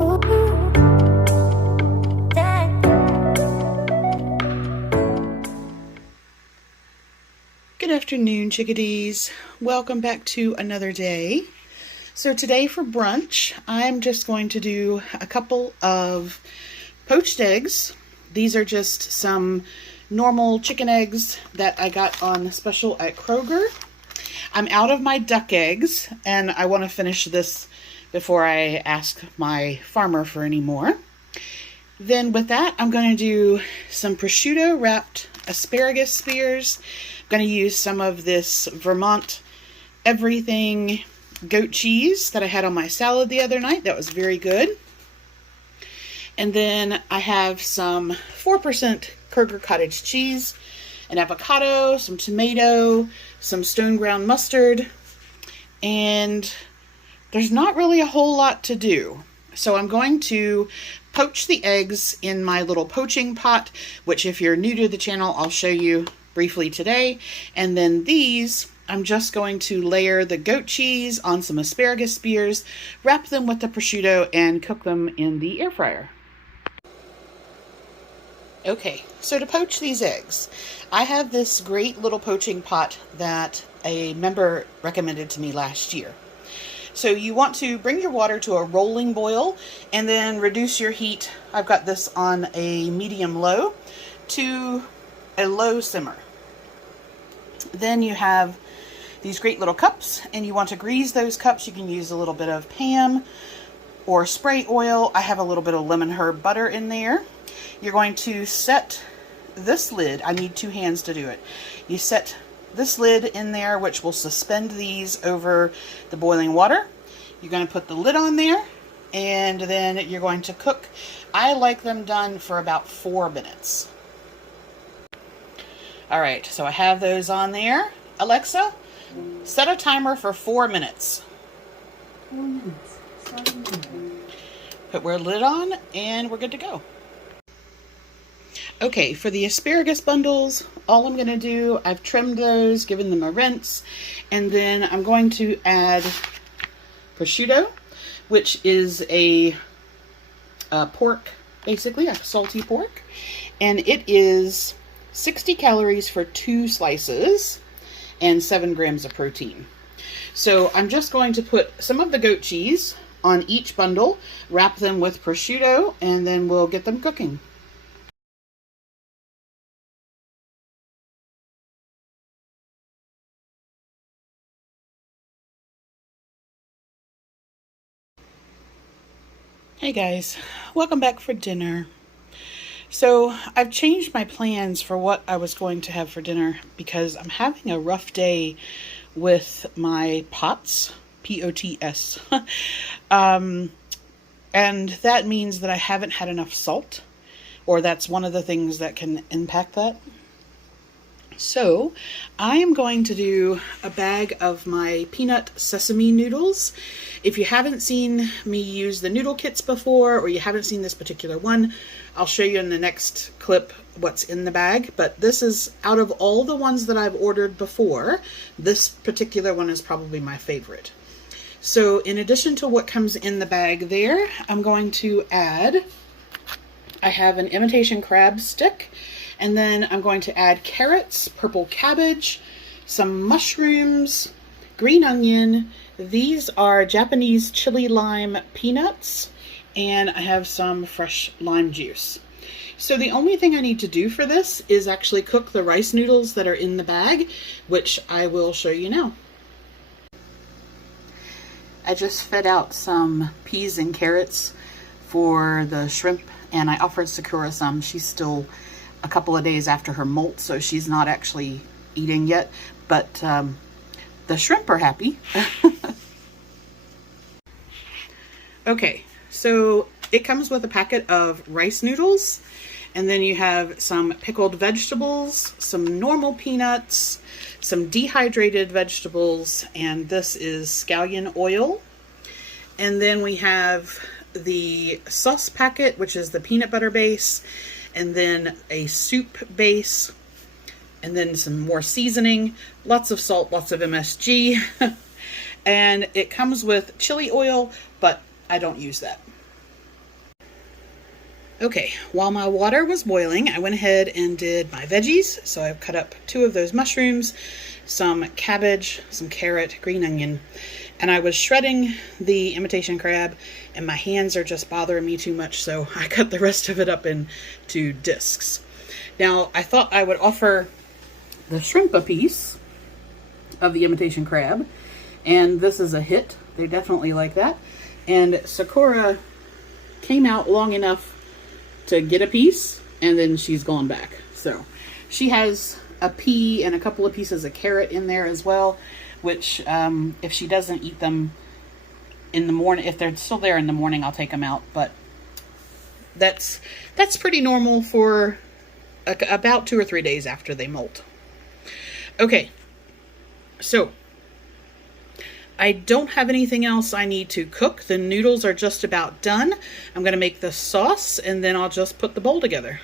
Good afternoon, chickadees. Welcome back to another day. So today for brunch, I'm just going to do a couple of poached eggs. These are just some normal chicken eggs that I got on special at Kroger. I'm out of my duck eggs, and I want to finish this before I ask my farmer for any more. Then with that, I'm going to do some prosciutto wrapped asparagus spears. I'm going to use some of this Vermont everything goat cheese that I had on my salad the other night. That was very good. And then I have some 4% Kroger cottage cheese, an avocado, some tomato, some stone ground mustard, and there's not really a whole lot to do. So I'm going to poach the eggs in my little poaching pot, which if you're new to the channel, I'll show you briefly today. And then these, I'm just going to layer the goat cheese on some asparagus spears, wrap them with the prosciutto, and cook them in the air fryer. Okay, so to poach these eggs, I have this great little poaching pot that a member recommended to me last year. So you want to bring your water to a rolling boil and then reduce your heat. I've got this on a medium-low to a low simmer. Then you have these great little cups, and you want to grease those cups. You can use a little bit of Pam or spray oil. I have a little bit of lemon herb butter in there. You're going to set this lid. I need 2 hands to do it. You set this lid in there, which will suspend these over the boiling water. You're going to put the lid on there, and then you're going to cook. I like them done for about 4 minutes. All right, so I have those on there. Alexa, set a timer for 4 minutes. 4 minutes. Put our lid on, and we're good to go. Okay, for the asparagus bundles, all I'm going to do, I've trimmed those, given them a rinse, and then I'm going to add prosciutto, which is a pork, basically, a salty pork, and it is 60 calories for 2 slices and 7 grams of protein. So I'm just going to put some of the goat cheese on each bundle, wrap them with prosciutto, and then we'll get them cooking. Hey guys, welcome back for dinner. So I've changed my plans for what I was going to have for dinner because I'm having a rough day with my pots, P-O-T-S. And that means that I haven't had enough salt, or that's one of the things that can impact that. So I am going to do a bag of my peanut sesame noodles. If you haven't seen me use the noodle kits before, or you haven't seen this particular one, I'll show you in the next clip what's in the bag. But this is, out of all the ones that I've ordered before, this particular one is probably my favorite. So in addition to what comes in the bag there, I'm going to add, I have an imitation crab stick. And then I'm going to add carrots, purple cabbage, some mushrooms, green onion. These are Japanese chili lime peanuts, and I have some fresh lime juice. So the only thing I need to do for this is actually cook the rice noodles that are in the bag, which I will show you now. I just fed out some peas and carrots for the shrimp, and I offered Sakura some. She's still a couple of days after her molt, so she's not actually eating yet, but the shrimp are happy. Okay, so it comes with a packet of rice noodles, and then you have some pickled vegetables, some normal peanuts, some dehydrated vegetables, and this is scallion oil. And then we have the sauce packet, which is the peanut butter base, and then a soup base, and then some more seasoning, lots of salt, lots of MSG, and it comes with chili oil, but I don't use that. Okay, while my water was boiling, I went ahead and did my veggies. So I've cut up 2 of those mushrooms, some cabbage, some carrot, green onion, and I was shredding the imitation crab, and my hands are just bothering me too much, so I cut the rest of it up into discs. Now, I thought I would offer the shrimp a piece of the imitation crab, and this is a hit. They definitely like that. And Sakura came out long enough to get a piece, and then she's gone back. So she has a pea and a couple of pieces of carrot in there as well, which if she doesn't eat them in the morning, if they're still there in the morning, I'll take them out. But that's pretty normal for about 2 or 3 days after they molt. Okay, so I don't have anything else I need to cook. The noodles are just about done. I'm going to make the sauce, and then I'll just put the bowl together.